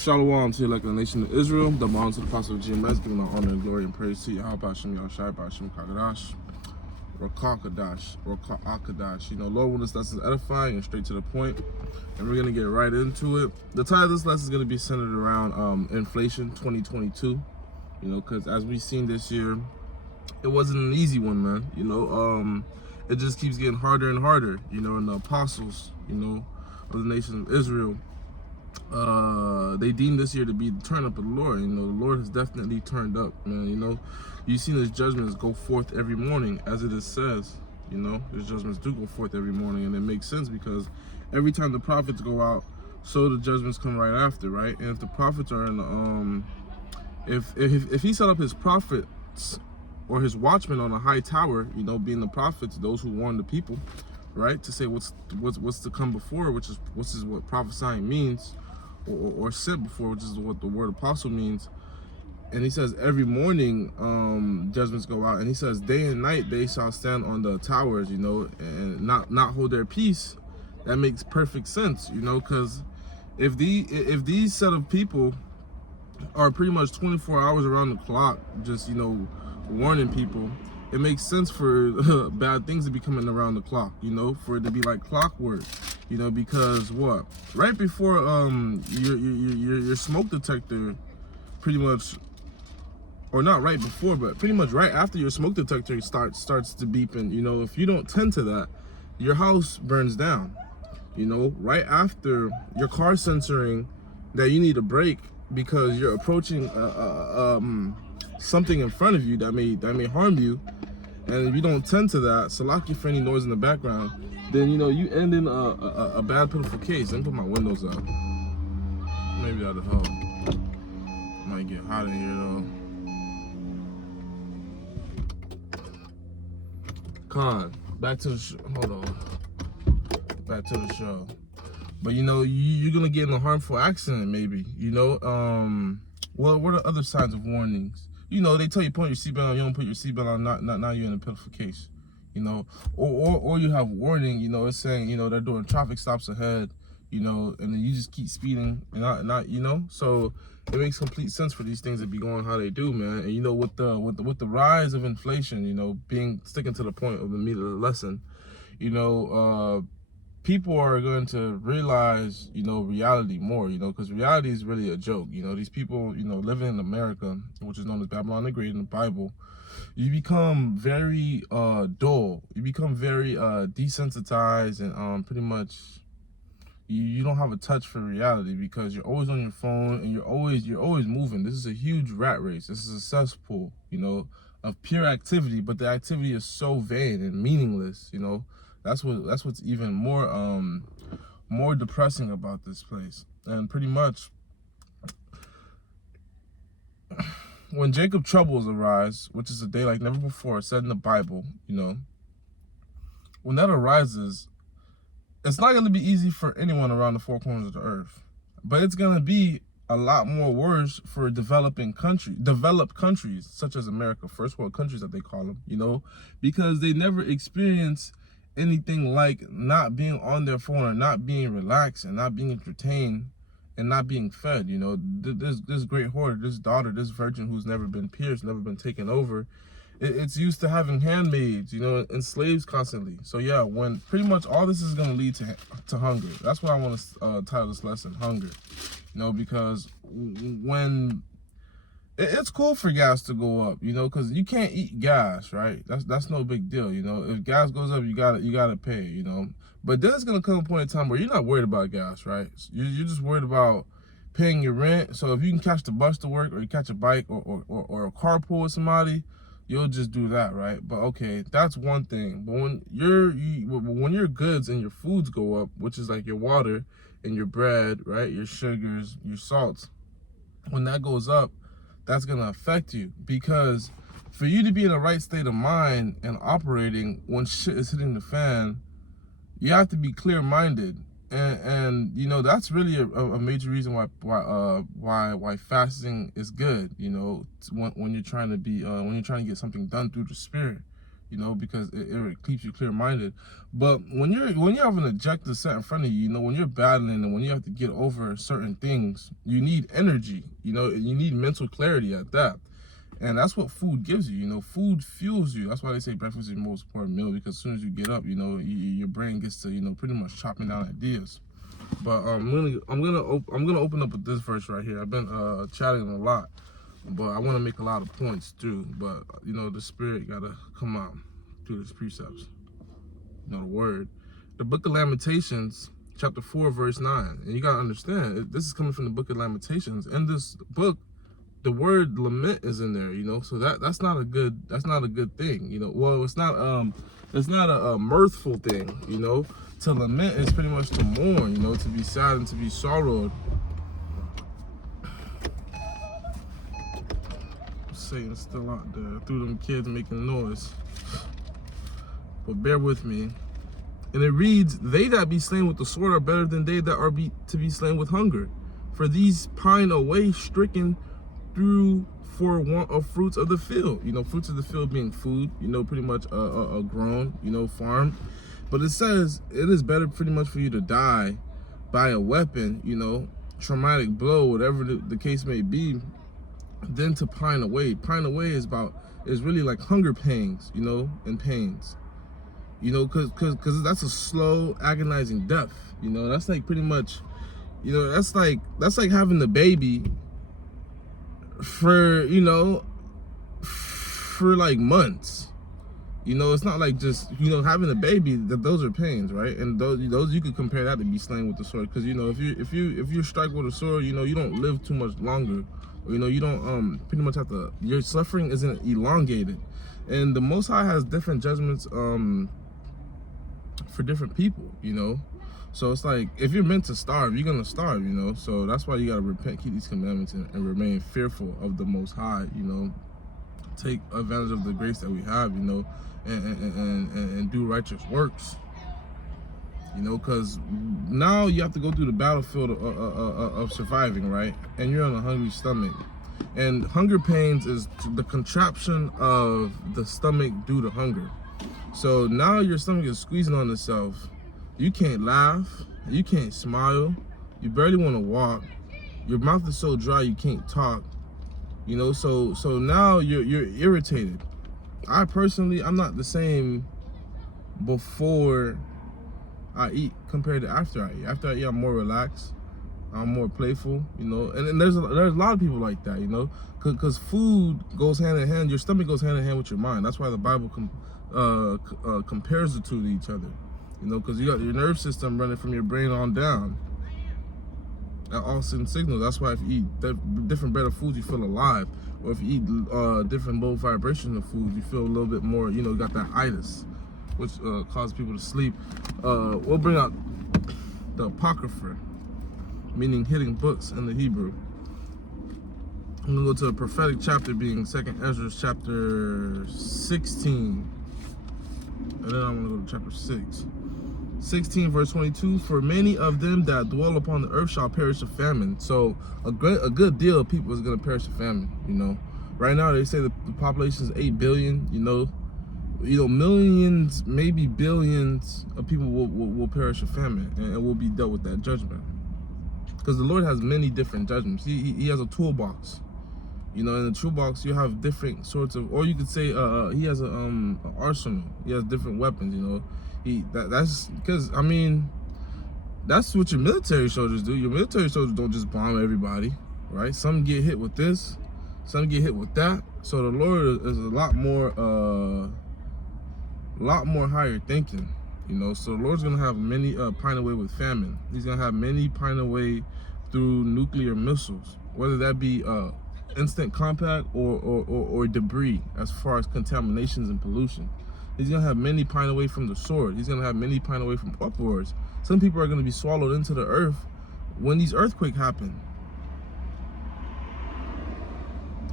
Shalom to like the nation of Israel, the bonds of the apostle of GMS, giving our honor and glory and praise to you. How about Shem Yahshai, Bashim Kagadash, Rakakadash. You know, Lord, when this lesson is edifying and straight to the point, and we're going to get right into it. The title of this lesson is going to be centered around inflation 2022, you know, because as we've seen this year, it wasn't an easy one, man. You know, it just keeps getting harder and harder, you know, and the apostles, you know, of the nation of Israel, they deemed this year to be the turn up of the Lord. You know, the Lord has definitely turned up, man. You know, you've seen his judgments go forth every morning, as it is says. You know, his judgments do go forth every morning, and it makes sense because every time the prophets go out, so the judgments come right after, right? And if the prophets are in the if he set up his prophets or his watchmen on a high tower, you know, being the prophets, those who warn the people, right, to say what's to come before, which is what prophesying means. Or said before, which is what the word apostle means. And he says every morning judgments go out, and he says day and night they shall stand on the towers, you know, and not hold their peace. That makes perfect sense, you know, because if these set of people are pretty much 24 hours around the clock, just, you know, warning people, it makes sense for bad things to be coming around the clock, you know, for it to be like clockwork, you know, because what? Right before your smoke detector, pretty much, or not right before, but pretty much right after your smoke detector starts to beep, and you know, if you don't tend to that, your house burns down. You know, right after your car censoring that you need a brake because you're approaching something in front of you that may harm you, and if you don't tend to that, salaki for any noise in the background, then you know you end in a bad, pitiful case. Let me put my windows up. Maybe that'll help. Might get hot in here though. Con, back to the hold on. Back to the show. But you know, you're gonna get in a harmful accident, maybe. You know, well, what are other signs of warnings? You know, they tell you put your seatbelt on, you don't put your seatbelt on, now you're in a pitiful case. You know, or you have warning, you know, it's saying, you know, they're doing traffic stops ahead, you know, and then you just keep speeding and not you know. So it makes complete sense for these things to be going how they do, man. And you know, with the rise of inflation, you know, sticking to the point of the meat of the lesson, you know, people are going to realize, you know, reality more, you know, because reality is really a joke. You know, these people, you know, living in America, which is known as Babylon the Great in the Bible, you become very dull. You become very desensitized, and pretty much you don't have a touch for reality because you're always on your phone and you're always moving. This is a huge rat race. This is a cesspool, you know, of pure activity, but the activity is so vain and meaningless, you know. That's what's even more depressing about this place. And pretty much when Jacob troubles arise, which is a day like never before, said in the Bible, you know, when that arises, it's not going to be easy for anyone around the four corners of the earth, but it's going to be a lot more worse for developed countries such as America, first world countries that they call them, you know, because they never experience anything like not being on their phone or not being relaxed and not being entertained and not being fed. You know, this great hoarder, this daughter, this virgin who's never been pierced, never been taken over, it's used to having handmaids, you know, and slaves constantly. So yeah, when pretty much all this is going to lead to hunger. That's why I want to title this lesson hunger, you know, because when it's cool for gas to go up, you know, because you can't eat gas, right? That's no big deal, you know. If gas goes up, you gotta pay, you know. But then it's gonna come a point in time where you're not worried about gas, right? You're just worried about paying your rent. So if you can catch the bus to work, or you catch a bike, or a carpool with somebody, you'll just do that, right? But okay, that's one thing. But when your goods and your foods go up, which is like your water and your bread, right? Your sugars, your salts, when that goes up, that's going to affect you, because for you to be in the right state of mind and operating when shit is hitting the fan, you have to be clear-minded, and you know, that's really a major reason why fasting is good, you know, when you're trying to get something done through the spirit, you know, because it keeps you clear-minded. But when you have an objective set in front of you, you know, when you're battling and when you have to get over certain things, you need energy, you know, you need mental clarity at that. And that's what food gives you, you know, food fuels you. That's why they say breakfast is your most important meal, because as soon as you get up, you know, your brain gets to, you know, pretty much chopping down ideas. But I'm gonna open up with this verse right here. I've been chatting a lot, but I want to make a lot of points too. But you know, the Spirit gotta come out through His precepts. You know, the Word. The Book of Lamentations, chapter 4, verse 9. And you gotta understand, this is coming from the Book of Lamentations. In this book, the word lament is in there. You know, so that's not a good thing. You know, well, it's not a mirthful thing. You know. To lament is pretty much to mourn, you know, to be sad and to be sorrowed. Satan's still out there through them kids making noise. But bear with me. And it reads, they that be slain with the sword are better than they that are to be slain with hunger. For these pine away, stricken through for want of fruits of the field. You know, fruits of the field being food, you know, pretty much grown, you know, farmed. But it says it is better pretty much for you to die by a weapon, you know, traumatic blow, whatever the case may be, than to pine away. Pine away is really like hunger pangs, you know, and pains. You know, cause that's a slow, agonizing death. You know, that's like pretty much, you know, that's like having the baby for, you know, for like months. You know, it's not like just, you know, having a baby, those are pains, right? And those you could compare that to be slain with the sword, because you know, if you strike with a sword, you know, you don't live too much longer, or, you know, you don't pretty much have to, your suffering isn't elongated. And the Most High has different judgments for different people, you know. So it's like, if you're meant to starve, you're gonna starve, you know. So that's why you gotta repent, keep these commandments, and remain fearful of the Most High, you know. Take advantage of the grace that we have, you know, and do righteous works, you know, because now you have to go through the battlefield of surviving, right? And you're on a hungry stomach, and hunger pains is the contraction of the stomach due to hunger. So now your stomach is squeezing on itself. You can't laugh, you can't smile, you barely want to walk, your mouth is so dry you can't talk. You know, so now you're irritated. I personally, I'm not the same before I eat compared to after I eat. After I eat, I'm more relaxed, I'm more playful, you know. And there's a lot of people like that, you know, because food goes hand in hand. Your stomach goes hand in hand with your mind. That's why the Bible compares the two to each other, you know, because you got your nerve system running from your brain on down. That all send signals. That's why if you eat different better foods, you feel alive. Or if you eat different low vibrational foods, you feel a little bit more, you know, got that itis, which causes people to sleep. We'll bring out the Apocrypha, meaning hidden books in the Hebrew. I'm gonna go to a prophetic chapter, being 2nd Ezra chapter 16. And then I'm gonna go to chapter 6. 16 verse 22, for many of them that dwell upon the earth shall perish of famine. So a good deal of people is going to perish of famine, you know. Right now they say the population is 8 billion, you know, millions, maybe billions of people will perish of famine, and will be dealt with that judgment. Because the Lord has many different judgments. He has a toolbox. You know, in the toolbox you have different sorts of, or you could say he has an arsenal. He has different weapons, you know. That's because, I mean, that's what your military soldiers do. Your military soldiers don't just bomb everybody, right? Some get hit with this, some get hit with that. So the Lord is a lot more higher thinking, you know. So the Lord's gonna have many pine away with famine. He's gonna have many pine away through nuclear missiles, whether that be instant contact or debris, as far as contaminations and pollution. He's gonna have many pine away from the sword. He's gonna have many pine away from uproars. Some people are gonna be swallowed into the earth when these earthquakes happen.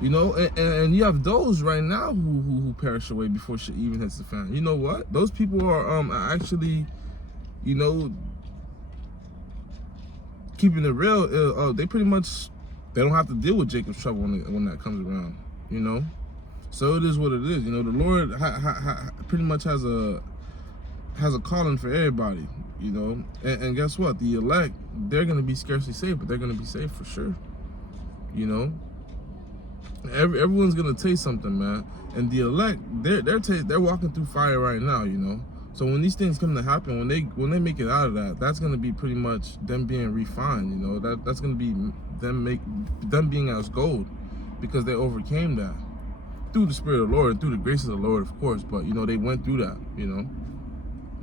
You know, and you have those right now who perish away before shit even hits the fan. You know what? Those people are actually, you know, keeping it real. They pretty much, they don't have to deal with Jacob's trouble when that comes around. You know. So it is what it is. You know, the Lord pretty much has a calling for everybody. You know, and guess what? The elect, they're gonna be scarcely saved, but they're gonna be saved for sure. You know, everyone's gonna taste something, man. And the elect, they're walking through fire right now. You know, so when these things come to happen, when they make it out of that, that's gonna be pretty much them being refined. You know, that's gonna be them being as gold, because they overcame that through the Spirit of the Lord and through the grace of the Lord, of course. But you know, they went through that. You know,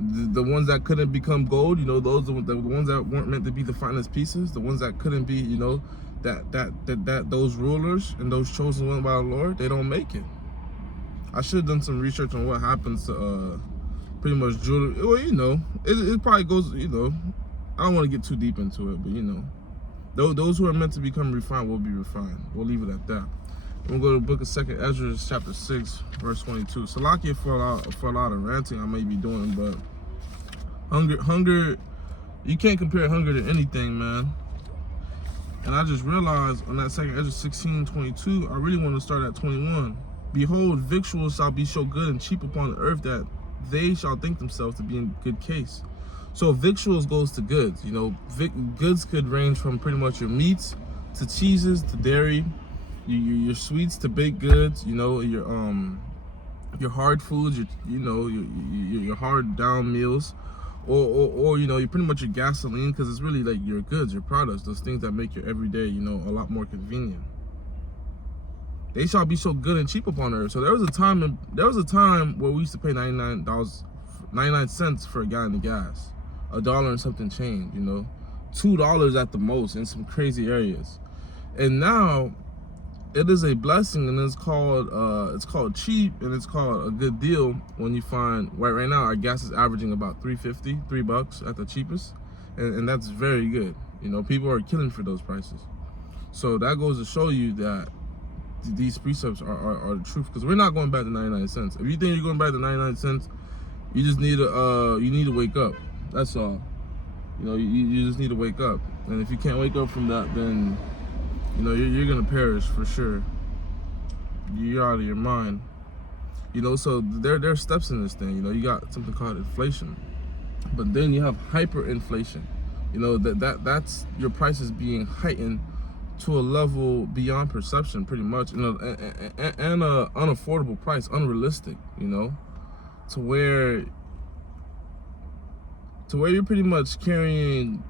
the ones that couldn't become gold, you know, those are the ones that weren't meant to be the finest pieces, the ones that couldn't be, you know, that those rulers and those chosen ones by the Lord, they don't make it. I should have done some research on what happens to pretty much jewelry. Well, you know, it probably goes, you know, I don't want to get too deep into it, but you know, those who are meant to become refined will be refined. We'll leave it at that. We'll go to the book of 2nd Ezra, chapter 6, verse 22. Salakia for a lot of ranting I may be doing, but hunger, you can't compare hunger to anything, man. And I just realized on that 2nd Ezra 16:22, I really want to start at 21. Behold, victuals shall be so good and cheap upon the earth that they shall think themselves to be in good case. So victuals goes to goods. You know, goods could range from pretty much your meats to cheeses to dairy, your sweets to baked goods. You know, your hard foods, your hard down meals, or you know, you're pretty much your gasoline, because it's really like your goods, your products, those things that make your everyday, you know, a lot more convenient. They shall be so good and cheap upon earth. So there was a time where we used to pay 99 cents for a gallon of gas, $1 and something change, you know, $2 at the most in some crazy areas. And now it is a blessing, and it's called cheap, and it's called a good deal when you find right now our gas is averaging about $3 at the cheapest, and that's very good. You know, people are killing for those prices. So that goes to show you that these precepts are the truth, because we're not going back to 99 cents. If you think you're going back to 99 cents, you just need to wake up. That's all. You know, you just need to wake up. And if you can't wake up from that, then you know, you're gonna perish for sure. You're out of your mind. You know, so there are steps in this thing. You know, you got something called inflation, but then you have hyperinflation. You know, that's your prices being heightened to a level beyond perception, pretty much. You know, and a unaffordable price, unrealistic. You know, to where you're pretty much carrying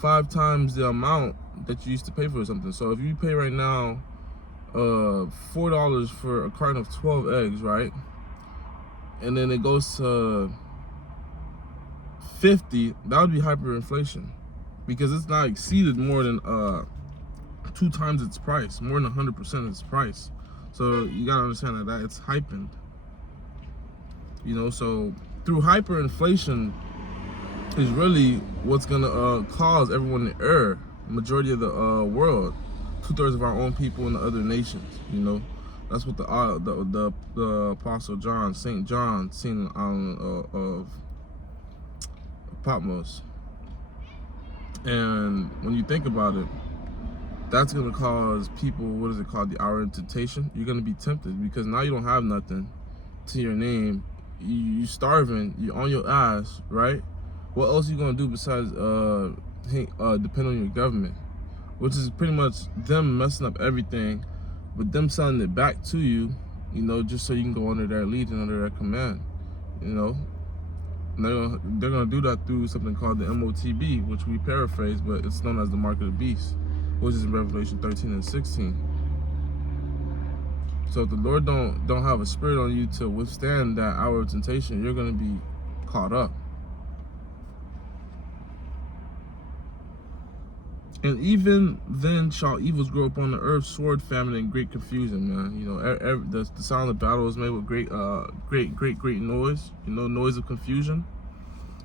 5 times the amount that you used to pay for something. So if you pay right now $4 for a carton of 12 eggs, right, and then it goes to 50, that would be hyperinflation, because it's not exceeded more than 2 times its price, more than 100% of its price. So you gotta understand that it's hypened. You know, so through hyperinflation is really what's gonna cause everyone to err. Majority of the world, 2/3 of our own people in the other nations. You know, that's what the Apostle John, Saint John, seen on the island of Patmos. And when you think about it, that's gonna cause people, what is it called, the hour of temptation. You're gonna be tempted, because now you don't have nothing to your name. You starving. You're on your ass, right? What else are you gonna do besides depend on your government, which is pretty much them messing up everything, but them selling it back to you, you know, just so you can go under their lead and under their command. You know, and they're gonna do that through something called the MOTB, which we paraphrase, but it's known as the mark of the beast, which is in Revelation 13 and 16. So if the Lord don't have a spirit on you to withstand that hour of temptation, you're gonna be caught up. And even then shall evils grow up on the earth, sword, famine, and great confusion, man. You know, the sound of battle is made with great noise. You know, noise of confusion.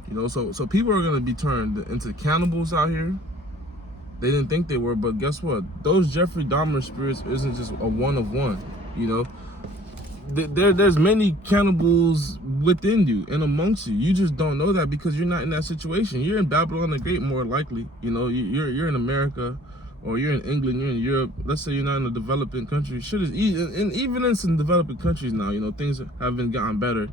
You know, so people are gonna be turned into cannibals out here. They didn't think they were, but guess what? Those Jeffrey Dahmer spirits isn't just a one of one. You know, there's many cannibals within you and amongst you. You just don't know that because you're not in that situation. You're in Babylon the Great, more likely. You know, you're in America or you're in England, you're in Europe, let's say you're not in a developing country, shit is easy. And even in some developing countries now, you know, things have been gotten better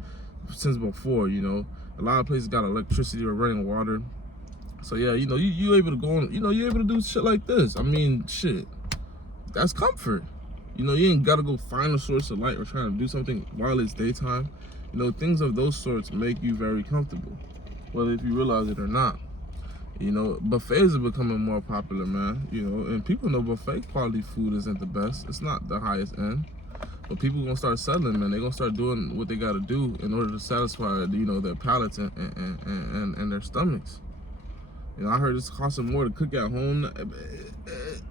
since before, you know. A lot of places got electricity or running water. So yeah, you know, you able to go on, you know, you're able to do shit like this. I mean, shit, that's comfort. You know, you ain't gotta go find a source of light or trying to do something while it's daytime. You know, things of those sorts make you very comfortable, whether if you realize it or not. You know, buffets are becoming more popular, man. You know, and people know buffet quality food isn't the best. It's not the highest end. But people gonna start settling, man. They're gonna start doing what they gotta do in order to satisfy, you know, their palates and their stomachs. You know, I heard it's costing more to cook at home.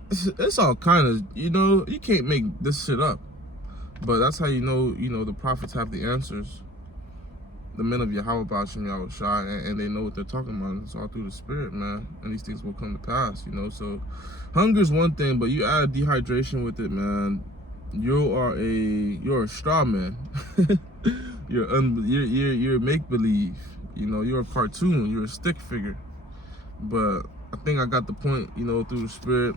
It's all kind of, you know, you can't make this shit up. But that's how you know, the prophets have the answers. The men of Yahweh Bashim Yahushua, and they know what they're talking about. It's all through the spirit, man. And these things will come to pass, you know. So hunger's one thing, but you add dehydration with it, man. You're a straw man. you're make believe. You know, you're a cartoon. You're a stick figure. But I think I got the point, you know, through the spirit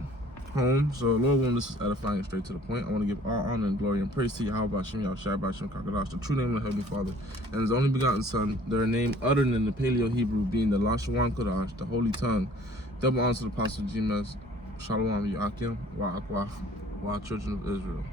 home. So Lord willing, this is edifying and straight to the point. I want to give all honor and glory and praise to Yahweh Bashim Yahushua Bashim Kakadash, the true name of the Heavenly Father, and His only begotten Son, their name uttered in the Paleo Hebrew being the Lashawan Kodash, the Holy Tongue. Double honor to the Apostle Jimes. Shalom Yakim Wa Akwa Wa Children of Israel.